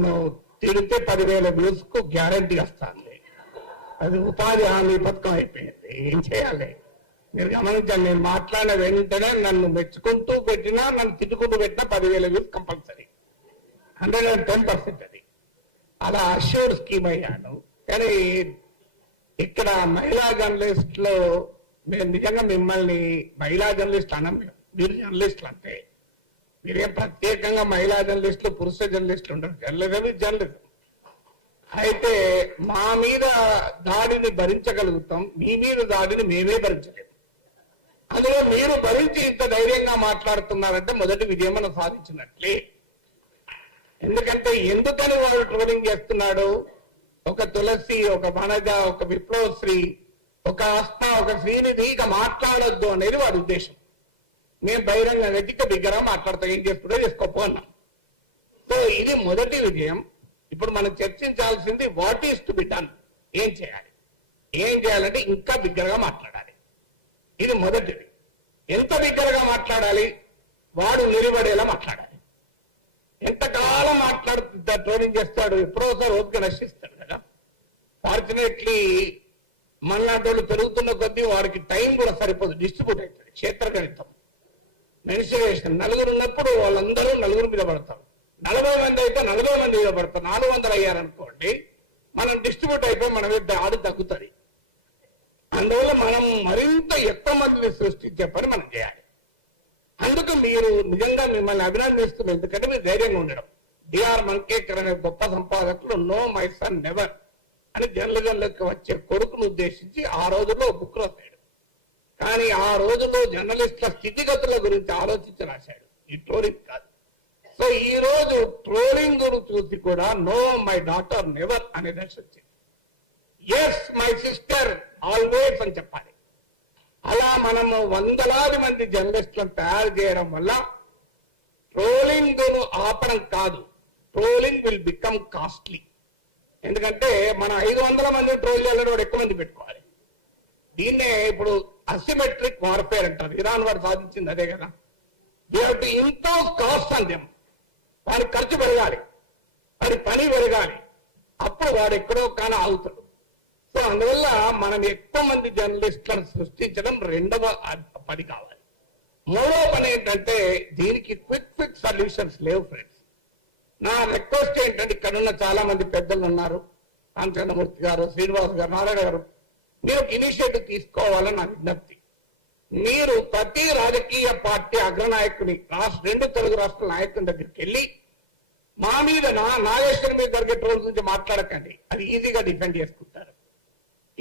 నన్ను తిరిగితే 10,000 వ్యూస్ కు గ్యారంటీ వస్తుంది. అది ఉపాధి హామీ పథకం అయిపోయింది. ఏం చేయాలి మీరు గమనించండి. నేను మాట్లాడిన వెంటనే నన్ను మెచ్చుకుంటూ పెట్టినా నన్ను తిట్టుకుంటూ పెట్టినా 10,000 వ్యూస్ కంపల్సరీ, 110%. అది అలా అష్యూర్డ్ స్కీమ్ అయ్యాను. కానీ ఇక్కడ మహిళా జర్నలిస్ట్ లో మేము నిజంగా మిమ్మల్ని మహిళా జర్నలిస్ట్ అనం, మీరు జర్నలిస్టులు అంటే మీరేం ప్రత్యేకంగా మహిళా జర్నలిస్టులు పురుష జర్నలిస్టులు ఉండరు. జర్నలిజం ఇది జర్నలిజం. అయితే మా మీద దాడిని భరించగలుగుతాం, మీ మీద దాడిని మేమే భరించలేము. అందులో మీరు భరించి ఇంత ధైర్యంగా మాట్లాడుతున్నారంటే మొదటి విజయం మనం సాధించినట్లే. ఎందుకంటే ఎందుకని వాళ్ళు ట్రోలింగ్ చేస్తున్నాడు? ఒక తులసి, ఒక వనజ, ఒక విప్లవశ్రీ, ఒక ఆస్మా, ఒక శ్రీనిధి ఇక మాట్లాడొద్దు అనేది వాడి ఉద్దేశం. మేము బహిరంగంగా ఇక బిగ్గరగా మాట్లాడతాం, ఏం చేసుకుంటే చేసుకోపో అన్నాం. సో ఇది మొదటి విజయం. ఇప్పుడు మనం చర్చించాల్సింది what is to be done. ఏం చేయాలి? ఏం చేయాలంటే ఇంకా బిగ్గరగా మాట్లాడాలి. ఇది మొదటిది. ఎంత బిగ్గరగా మాట్లాడాలి? వాడు నిలబడేలా మాట్లాడాలి. ఎంతకాలం మాట్లాడుతుందా ట్రోలింగ్ చేస్తాడు, ఎప్పుడోసారి ఓపిక నశిస్తాడు కదా. ఫార్చునేట్లీ మనలాంటి వాళ్ళు పెరుగుతున్న కొద్దీ వాడికి టైం కూడా సరిపోదు, డిస్ట్రిబ్యూట్ అవుతుంది. క్షేత్రగణితం, మెన్సురేషన్, నలుగురు ఉన్నప్పుడు వాళ్ళందరూ నలుగురు మీద పడతారు. 40 మంది అయితే 40 మంది మీద పడతారు. 400 అయ్యారనుకోండి, మనం డిస్ట్రిబ్యూట్ అయిపోయి మన మీద ఆడు తగ్గుతుంది. అందువల్ల మనం మరింత ఎక్కువ మందిని సృష్టించే పని మనం చేయాలి. అందుకు మీరు నిజంగా మిమ్మల్ని అభినందిస్తున్నాం. ఎందుకంటే మీరు ధైర్యంగా ఉండడం. డిఆర్ మంకేకర్ అనే గొప్ప సంపాదకులు నో మై సన్ నెవర్ అని జర్నలిజంలోకి వచ్చే కొడుకును ఉద్దేశించి ఆ రోజుల్లో బుక్ రాశాడు. కానీ ఆ రోజుల్లో జర్నలిస్టుల స్థితిగతుల గురించి ఆలోచించి రాశాడు, ఈ ట్రోలింగ్ కాదు. సో ఈ రోజు ట్రోలింగ్ చూసి కూడా నో మై డాటర్ నెవర్ అనే దశ వచ్చింది. ఎస్ మై సిస్టర్ ఆల్వేస్ అని చెప్పాలి. అలా మనము వందలాది మంది జర్నలిస్టులను తయారు చేయడం వల్ల ట్రోలింగ్ ఆపడం కాదు, ట్రోలింగ్ విల్ బికమ్ కాస్ట్లీ. ఎందుకంటే మనం 500 మంది ట్రోల్ చేయాలని వాడు ఎక్కువ మంది పెట్టుకోవాలి. దీన్నే ఇప్పుడు అసిమెట్రిక్ వార్ఫేర్ అంటారు. ఇరాన్ వాడు సాధించింది అదే కదా. They have to impose cost on them. వాడి ఖర్చు పెరగాలి, వాడి పని పెరగాలి, అప్పుడు వాడు ఎక్కడో కానీ ఆగుతాడు. సో అందువల్ల మనం ఎక్కువ మంది జర్నలిస్టులను సృష్టించడం రెండవ పని కావాలి. మూడవ పని ఏంటంటే దీనికి క్విక్ ఫిక్స్ సొల్యూషన్స్ లేవు ఫ్రెండ్స్. నా రిక్వెస్ట్ ఏంటంటే ఇక్కడ ఉన్న చాలా మంది పెద్దలు ఉన్నారు, రామచంద్రమూర్తి గారు, శ్రీనివాస్ గారు, నారాయణ గారు, మీరు ఇనిషియేటివ్ తీసుకోవాలని నా విజ్ఞప్తి. మీరు ప్రతి రాజకీయ పార్టీ అగ్రనాయకుని 2 తెలుగు రాష్ట్రాల నాయకుల దగ్గరికి వెళ్ళి మా మీద నాగేశ్వరి మీద జరిగే ట్రోల్స్ గురించి మాట్లాడకండి, అది ఈజీగా డిఫెండ్ చేసుకుంటారు.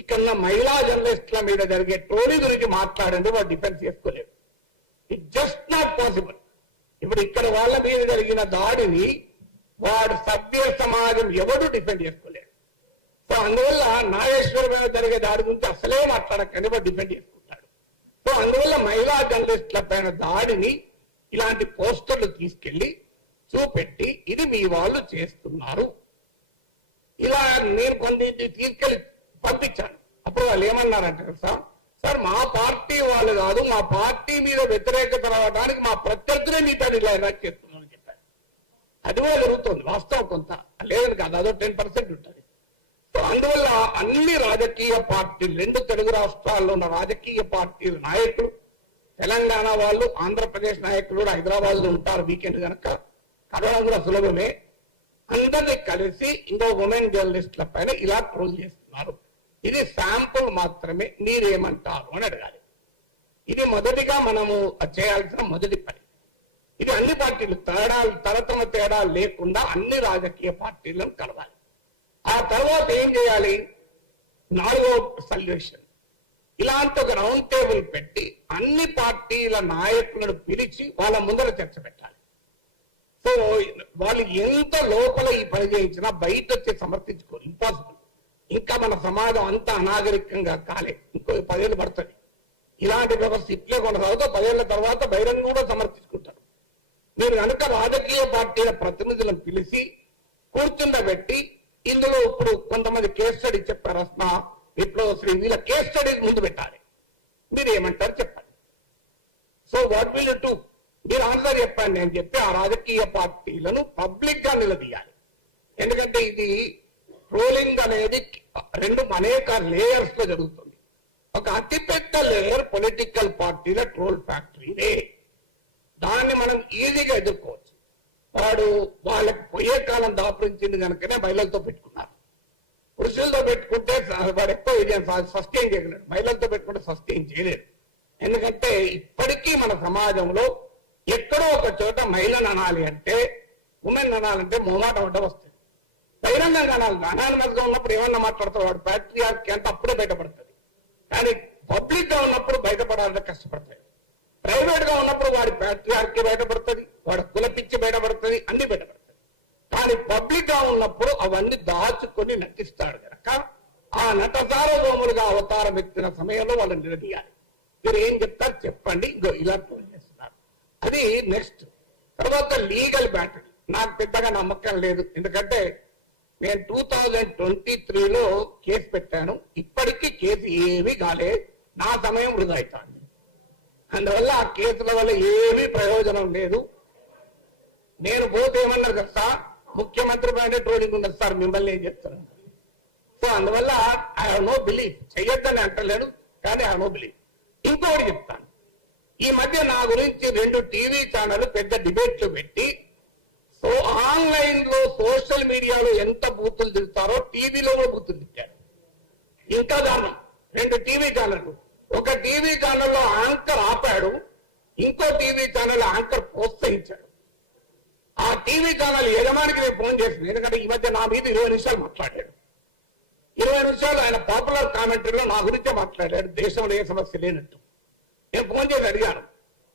ఇక్కడ మహిళా జర్నలిస్టుల మీద జరిగే ట్రోలింగ్ గురించి మాట్లాడండి, వాడు డిఫెన్స్ చేసుకోలేరు. It just not possible. ఇప్పుడు ఇక్కడ వాళ్ళ మీద జరిగిన దాడిని వాడు సభ్య సమాజం ఎవరు డిఫెండ్ చేసుకోలేరు. సో అందువల్ల నాగేశ్వరి మీద జరిగే దాడి గురించి అసలే మాట్లాడకండి, వాడు డిఫెండ్ చేసుకుంటాడు. సో అందువల్ల మహిళా జర్నలిస్టుల పైన దాడిని ఇలాంటి పోస్టర్లు తీసుకెళ్లి చూపెట్టి ఇది మీ వాళ్ళు చేస్తున్నారు, ఇలా నేను కొన్ని తీసుకెళ్లి పంపించాను. అప్పుడు వాళ్ళు ఏమన్నారంటే సార్ మా పార్టీ వాళ్ళు కాదు, మా పార్టీ మీద వ్యతిరేకత రావడానికి మా ప్రత్యర్థులే మీతో ఇలా ఎలాక్ట్ చేస్తున్నారని చెప్పారు. అది కూడా జరుగుతుంది వాస్తవం, కొంత లేదని కాదు, అదో 10% ఉంటుంది. సో అందువల్ల అన్ని రాజకీయ పార్టీలు, 2 తెలుగు రాష్ట్రాల్లో ఉన్న రాజకీయ పార్టీల నాయకులు, తెలంగాణ వాళ్ళు, ఆంధ్రప్రదేశ్ నాయకులు కూడా హైదరాబాద్ లో ఉంటారు వీకెండ్ కనుక కలవడం కూడా సులభమే. అందరినీ కలిసి ఇంకో ఉమెన్ జర్నలిస్టుల పైన ఇలా ట్రోల్ చేస్తున్నారు. ఇది శాంపుల్ మాత్రమే, మీరేమంటారు అని అడగాలి. ఇది మొదటిగా మనము చేయాల్సిన మొదటి పని. ఇది అన్ని పార్టీలు తరతమ తేడా లేకుండా అన్ని రాజకీయ పార్టీలను కలవాలి. ఆ తర్వాత ఏం చేయాలి? 4వ సొల్యూషన్, ఇలాంటి ఒక రౌండ్ టేబుల్ పెట్టి అన్ని పార్టీల నాయకులను పిలిచి వాళ్ళ ముందర చర్చ పెట్టాలి. సో వాళ్ళు ఎంత లోపల ఈ పని చేయించినా బయట వచ్చి సమర్థించుకోరు, ఇంపాసిబుల్. ఇంకా మన సమాజం అంతా అనాగరికంగా కాలే, ఇంకో 10 ఏళ్ళు పడుతుంది. ఇలాంటి వ్యవస్థ ఇట్లే కొనసాగుతూ 10 ఏళ్ల తర్వాత బహిరంగ కూడా సమర్థించుకుంటారు. మీరు కనుక రాజకీయ పార్టీల ప్రతినిధులను పిలిచి కూర్చుండబెట్టి ఇందులో ఇప్పుడు కొంతమంది కేస్ స్టడీ చెప్పారు, అస్మా, విప్లవశ్రీ, వీళ్ళ కేస్ స్టడీస్ ముందు పెట్టాలి. మీరు ఏమంటారు చెప్పండి. So what will you do? మీరు ఆన్సర్ చెప్పండి అని చెప్పి ఆ రాజకీయ పార్టీలను పబ్లిక్ గా నిలదీయాలి. ఎందుకంటే ఇది ట్రోలింగ్ అనేది రెండు అనేక లేయర్స్ లో జరుగుతుంది. ఒక అతిపెద్ద లేయర్ పొలిటికల్ పార్టీల ట్రోల్ ఫ్యాక్టరీనే. దాన్ని మనం ఈజీగా ఎదుర్కోవచ్చు. వాడు వాళ్ళకి పోయే కాలం దాపురించింది కనుకనే మహిళలతో పెట్టుకున్నారు. పురుషులతో పెట్టుకుంటే వాడు ఎక్కువ విజయం సస్టైన్ చేయగలడు. మహిళలతో పెట్టుకుంటే సస్టైన్ చేయలేరు. ఎందుకంటే ఇప్పటికీ మన సమాజంలో ఎక్కడో ఒక చోట మహిళను అనాలి అంటే, ఉమెన్ అనాలంటే మొహమాటం అడ్డం వస్తుంది. బహిరంగంగా అనాలి. అనానిమస్ గా ఉన్నప్పుడు ఏమన్నా మాట్లాడతాడు వాడు ప్యాట్రియార్కీ అంటే అప్పుడే బయటపడుతుంది. కానీ పబ్లిక్ గా ఉన్నప్పుడు బయటపడాలంటే కష్టపడతాయి. ప్రైవేట్ గా ఉన్నప్పుడు వాడి ప్యాట్రియార్కీ బయటపడుతుంది, వాడి కులపిచ్చి బయటపడుతుంది, అన్ని బయటపడుతుంది. కానీ పబ్లిక్ గా ఉన్నప్పుడు అవన్నీ దాచుకొని నటిస్తాడు కనుక ఆ నట సార్వభౌములుగా అవతారం ఎత్తిన సమయంలో వాళ్ళని నిలదీయాలి. మీరు ఏం చెప్తారు చెప్పండి, ఇంకో ఇలా ట్రోల్ చేస్తున్నారు. అది నెక్స్ట్. తర్వాత లీగల్ బ్యాటిల్ నాకు పెద్దగా నమ్మకం లేదు. ఎందుకంటే నేను 2023లో కేసు పెట్టాను. ఇప్పటికీ కేసు ఏమీ కాలే. నా సమయం వృధా అవుతాను. అందువల్ల ఆ కేసుల వల్ల ఏమీ ప్రయోజనం లేదు. నేను పోతే ఏమన్నారు కదా సార్, ముఖ్యమంత్రి పైన ట్రోలింగ్ ఉన్నది సార్, మిమ్మల్ని ఏం చెప్తాను. సో అందువల్ల ఐ హావ్ నో బిలీఫ్. చెయ్యొద్దని అంటలేను, కానీ ఐ హావ్ నో బిలీఫ్. ఇంకొకటి చెప్తాను. ఈ మధ్య నా గురించి 2 టీవీ ఛానల్ పెద్ద డిబేట్లు పెట్టి, సో ఆన్లైన్ లో సోషల్ మీడియాలో ఎంత బూతులు తిడతారో టీవీలో కూడా బూతులు తిట్టారు. ఇంకా దారుణం. 2 టీవీ ఛానల్. ఒక టీవీ ఛానల్లో యాంకర్ ఆపాడు, ఇంకో టీవీ ఛానల్ యాంకర్ ప్రోత్సహించాడు. ఆ టీవీ ఛానల్ యజమానికి నేను ఫోన్ చేసింది. ఎందుకంటే ఈ మధ్య నా మీద 20 నిమిషాలు మాట్లాడాడు. 20 నిమిషాలు ఆయన పాపులర్ కామెంటరీలో నా గురించే మాట్లాడాడు, దేశంలో ఏ సమస్య లేనట్టు. నేను ఫోన్ చేసి అడిగాను,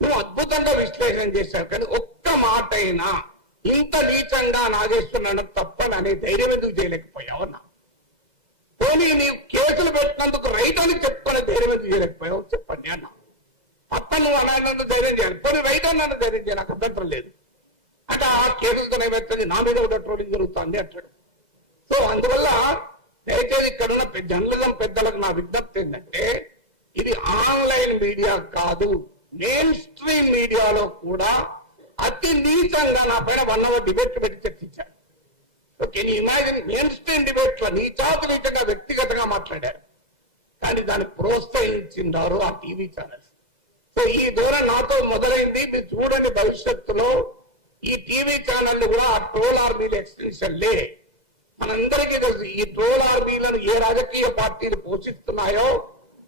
నువ్వు అద్భుతంగా విశ్లేషణ చేశావు, కానీ ఒక్క మాట అయినా ఇంత నీచంగా నాగేశ్వరరావు తప్పని అనే ధైర్యం ఎందుకు చేయలేకపోయావు అన్నా. పోనీ నీవు కేసులు పెట్టినందుకు రైట్ అని చెప్పుకునే ధైర్యం ఎందుకు చేయలేకపోయావు చెప్పండి అన్నా. తప్ప నువ్వు అన్నందుకు ధైర్యం చేయాలి, పోనీ రైట్ అన్న ధైర్యం చేయాలి, నాకు అభ్యంతరం లేదు. అంటే ఆ కేసులతో ఏమవుతుంది, నా మీద కూడా ట్రోలింగ్ జరుగుతుంది అంటాడు. సో అందువల్ల దయచేసి ఇక్కడున్న జర్నలిజం పెద్దలకు నా విజ్ఞప్తి ఏంటంటే, ఇది ఆన్లైన్ మీడియా కాదు, మెయిన్ స్ట్రీమ్ మీడియాలో కూడా అతి నీచంగా నా పైన 1 hour డిబేట్ పెట్టి చర్చించారు. ఓకే, నీ ఇమాజిన్ మెయిన్ స్ట్రీమ్ డిబేట్ లో నీచాతురీతంగా వ్యక్తిగతంగా మాట్లాడారు, కానీ దాన్ని ప్రోత్సహించినారు ఆ టీవీ ఛానల్స్. సో ఈ దూరం నాతో మొదలైంది. మీరు చూడండి, భవిష్యత్తులో ఈ టీవీ ఛానళ్లు కూడా ఆ ట్రోల్ ఆర్మీల ఎక్స్టెన్షన్ లే. మనందరికీ తెలుసు ఈ ట్రోల్ ఆర్మీలను ఏ రాజకీయ పార్టీలు పోషిస్తున్నాయో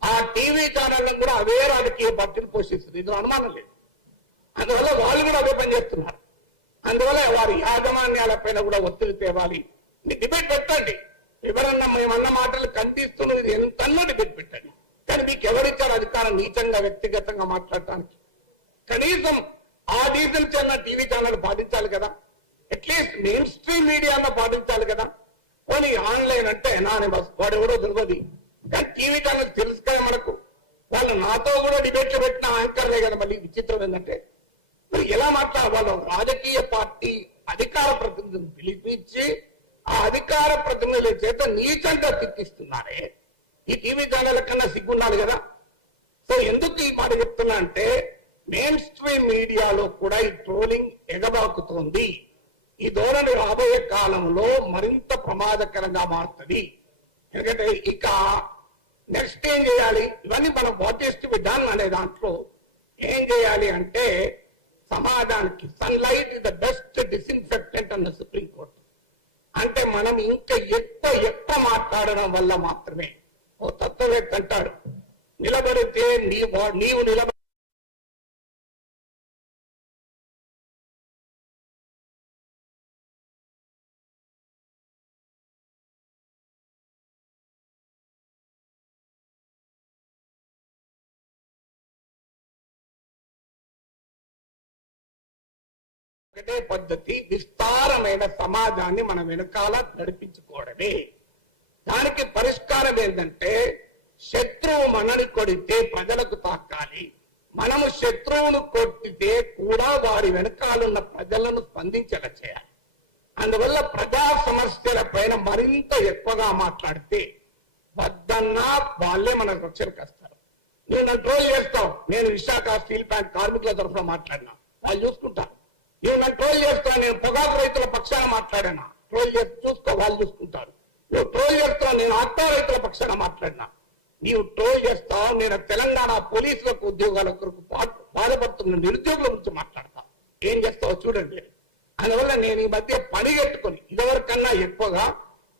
ఆ టీవీ ఛానళ్లను కూడా అవే రాజకీయ పార్టీలు పోషిస్తుంది. ఇందులో అనుమానం లేదు. అందువల్ల వాళ్ళు కూడా అవే పనిచేస్తున్నారు. అందువల్ల వారి యాజమాన్యాలపైన కూడా ఒత్తిడి తేవాలి. డిబేట్ పెట్టండి, ఎవరన్నా మేమన్న మాటలు కనిపిస్తున్నది, ఇది ఎంతన్నా డిబేట్ పెట్టండి. కానీ మీకు ఎవరిచ్చారు అధికారం నీచంగా వ్యక్తిగతంగా మాట్లాడటానికి? కనీసం ఆ డీసెన్సీ అన్న టీవీ ఛానల్ పాటించాలి కదా, అట్లీస్ట్ మెయిన్ స్ట్రీమ్ మీడియా అన్న పాటించాలి కదా. పోనీ ఆన్లైన్ అంటే అనానిమస్, వాడు ఎవరో తెలియదు, కానీ టీవీ ఛానల్ తెలుసు కదా మనకు. వాళ్ళు నాతో కూడా డిబేట్లు పెట్టిన యాంకర్లే కదా. మళ్ళీ విచిత్రం ఏంటంటే, మరి ఎలా మాట్లాడాలి? వాళ్ళు రాజకీయ పార్టీ అధికార ప్రతినిధులను పిలిపించి ఆ అధికార ప్రతినిధుల చేత నీచంగా తిట్టిస్తున్నారే. ఈ టీవీ ఛానల్ కన్నా సిగ్గుండాలి కదా. సో ఎందుకు ఈ మాట చెప్తున్నా అంటే, మెయిన్ స్ట్రీమ్ మీడియాలో కూడా ఈ ట్రోలింగ్ ఎగబాకుతోంది. ఈ ధోరణి రాబోయే కాలంలో మరింత ప్రమాదకరంగా మారుతుంది. ఎందుకంటే ఇక నెక్స్ట్ ఏం చేయాలి, ఇవన్నీ మనం what is to be done అనే దాంట్లో ఏం చేయాలి అంటే, సమాజానికి sunlight is the best disinfectant అన్న సుప్రీం కోర్టు. అంటే మనం ఇంకా ఎక్కువ మాట్లాడడం వల్ల మాత్రమే. ఓ తత్వవేత్త అంటాడు, నిలబడితే నీవు నిలబడి ఒకటే పద్ధతి, విస్తారమైన సమాజాన్ని మన వెనకాల నడిపించుకోవడమే. దానికి పరిష్కారం ఏంటంటే, శత్రువు మనని కొడితే ప్రజలకు తాకాలి, మనము శత్రువును కొట్టితే కూడా వారి వెనకాలన్న ప్రజలను స్పందించేలా చేయాలి. అందువల్ల ప్రజా సమస్యల పైన మరింత ఎక్కువగా మాట్లాడితే వద్దన్నా వాళ్ళే మన రక్షణకు వస్తారు. నువ్వు నన్ను ట్రోల్ చేస్తావు, నేను విశాఖ స్టీల్ ప్లాంట్ కార్మికుల తరఫున మాట్లాడినా, వాళ్ళు చూసుకుంటారు. నువ్వు నన్ను ట్రోల్ చేస్తావు, నేను పొగాకు రైతుల పక్షాన మాట్లాడానా, ట్రోల్ చేసి చూసుకో, వాళ్ళు చూసుకుంటారు. నువ్వు ట్రోల్ చేస్తావు, నేను ఆటో రైతుల పక్షాన మాట్లాడినా. నీవు ట్రోల్ చేస్తావు, నేను తెలంగాణ పోలీసులకు ఉద్యోగాల కొరకు బాధపడుతున్న నిరుద్యోగుల గురించి మాట్లాడతా. ఏం చేస్తావో చూడండి. అందువల్ల నేను ఈ మధ్య పనిగట్టుకొని ఇదివరకన్నా ఎక్కువగా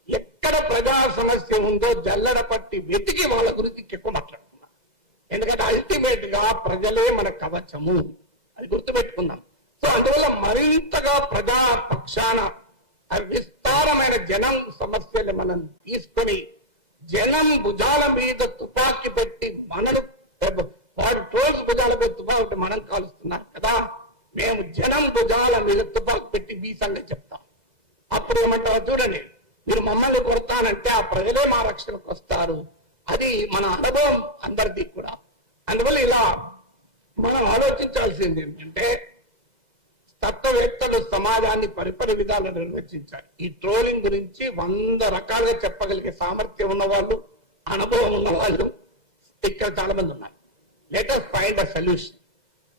ఎక్కడ ప్రజా సమస్య ఉందో జల్లడ పట్టి వెతికి వాళ్ళ గురించి ఎక్కువ మాట్లాడుతున్నా. ఎందుకంటే అల్టిమేట్ గా ప్రజలే మన కవచము, అది గుర్తుపెట్టుకుందాం. సో అందువల్ల మరింతగా ప్రజా పక్షాన విస్తారమైన జనం సమస్యలు మనం తీసుకొని జనం భుజాల మీద తుపాకీ పెట్టి మనను వాడు ట్రోల్స్ భుజాల మీద తుపాకి మనం కాలుస్తున్నారు కదా, మేము జనం భుజాల మీద తుపాకి పెట్టి మీ సంగతి చెప్తాం. అప్పుడు ఏమంటారో చూడండి, మీరు మమ్మల్ని కొడతానంటే ఆ ప్రజలే మా రక్షణకు వస్తారు. అది మన అనుభవం అందరిది కూడా. అందువల్ల ఇలా మనం ఆలోచించాల్సింది ఏంటంటే తత్వవేత్తలు సమాజాన్ని పరిపరి విధాలు నిర్వచించారు. ఈ ట్రోలింగ్ గురించి 100 రకాలుగా చెప్పగలిగే సామర్థ్యం ఉన్నవాళ్ళు, అనుభవం ఉన్నవాళ్ళు ఇక్కడ చాలా మంది ఉన్నారు. Let us find a solution.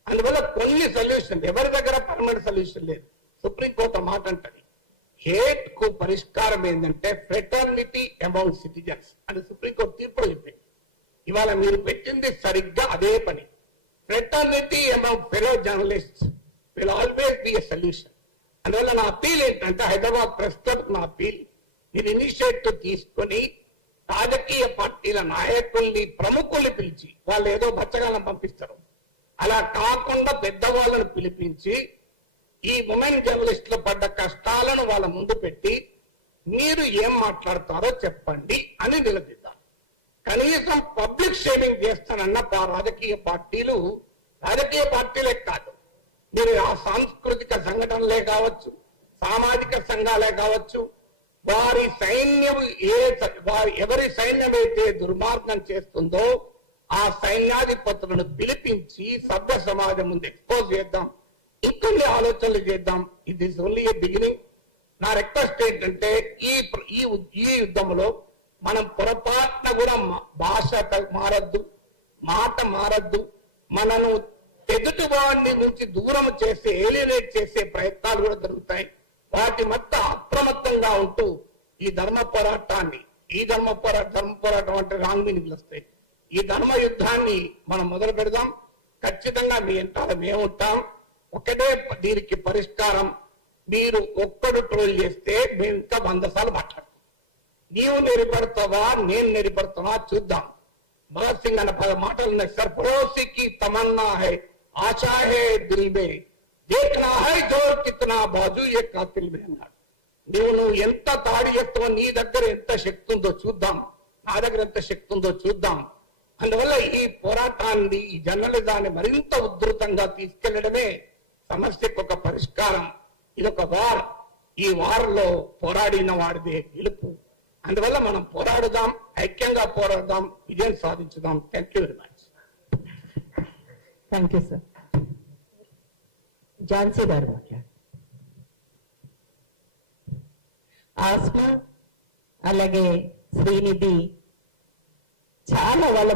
అందువల్ల కొన్ని సొల్యూషన్, ఎవరి దగ్గర పర్మనెంట్ సొల్యూషన్ లేదు. సుప్రీంకోర్టు మాట అంటది, హేట్ కు పరిష్కారం ఏంటంటే ఫ్రెటర్నిటీ అమౌంగ్ సిటిజన్స్ అని సుప్రీంకోర్టు తీర్పులో చెప్పింది. ఇవాళ మీరు పెట్టింది సరిగ్గా అదే పని. Fraternity among fellow journalist will always be a solution. అందువల్ల నా అపీల్ ఏంటంటే హైదరాబాద్ ప్రెస్ క్లబ్ నా అపీల్, మీరు ఇనిషియేటివ్ తీసుకొని రాజకీయ పార్టీల నాయకుల్ని ప్రముఖుల్ని పిలిచి, వాళ్ళు ఏదో బచ్చగాలను పంపిస్తారు, అలా కాకుండా పెద్దవాళ్ళను పిలిపించి ఈ ఉమెన్ జర్నలిస్టులు పడ్డ కష్టాలను వాళ్ళ ముందు పెట్టి మీరు ఏం మాట్లాడతారో చెప్పండి అని నిలదీద్దాం. కనీసం పబ్లిక్ షేమింగ్ చేస్తానన్న రాజకీయ పార్టీలే కాదు, మీరు ఆ సాంస్కృతిక సంఘటనలే కావచ్చు, సామాజిక సంఘాలే కావచ్చు, వారి సైన్యం ఎవరి సైన్యం అయితే దుర్మార్గం చేస్తుందో ఆ సైన్యాధిపతులను పిలిపించి సభ్య సమాజం ముందు ఎక్స్పోజ్ చేద్దాం. ఇంకొన్ని ఆలోచనలు చేద్దాం. It is only A beginning. నా రిక్వెస్ట్ ఏంటంటే ఈ యుద్ధంలో మనం పొరపాటున కూడా భాష మారద్దు, మాట మారద్దు. మనను ఎదుటి వాడిని నుంచి దూరం చేసే, ఏలియనేట్ చేసే ప్రయత్నాలు కూడా జరుగుతాయి. వాటి మధ్య అప్రమత్తంగా ఉంటూ ఈ ధర్మ పోరాటం అంటే రాంగ్ మీనింగ్లు వస్తాయి. ఈ ధర్మ యుద్ధాన్ని మనం మొదలు పెడదాం. ఖచ్చితంగా మీ వెంటాల మేము ఉంటాం. ఒకటే దీనికి పరిష్కారం, మీరు ఒక్కడు ట్రోల్ చేస్తే మేము ఇంకా 100 సార్లు మాట్లాడతాం. నీవు నిలబడతావా, నేను నిలబడతావా చూద్దాం. భగత్ సింగ్ అన్న 10 మాటలు ఉన్నాయి సార్. పడోసి కి తమన్నా హై, ఆశా హై దిల్ మే, దేఖ్నా హై జోర్ కిత్నా బాజు ఏ కాతిల్ మే అన్నాడు. నువ్వు ఎంత తాడి చేస్తావో, నీ దగ్గర ఎంత శక్తి ఉందో చూద్దాం, నా దగ్గర ఎంత శక్తి ఉందో చూద్దాం. అందువల్ల ఈ పోరాటాన్ని, ఈ జర్నలిజాన్ని మరింత ఉధృతంగా తీసుకెళ్లడమే సమస్యకు ఒక పరిష్కారం. ఇదొక వార్. ఈ వార్లో పోరాడిన వాడిదే గెలుపు. అందువల్ల మనం పోరాడుదాం, ఐక్యంగా పోరాడదాం, విజయం సాధించుదాం. Thank you very much. Thank you sir. Jhansi garu మాట్లాడు. ఆస్మా అలాగే శ్రీనిధి చాలా వాళ్ళ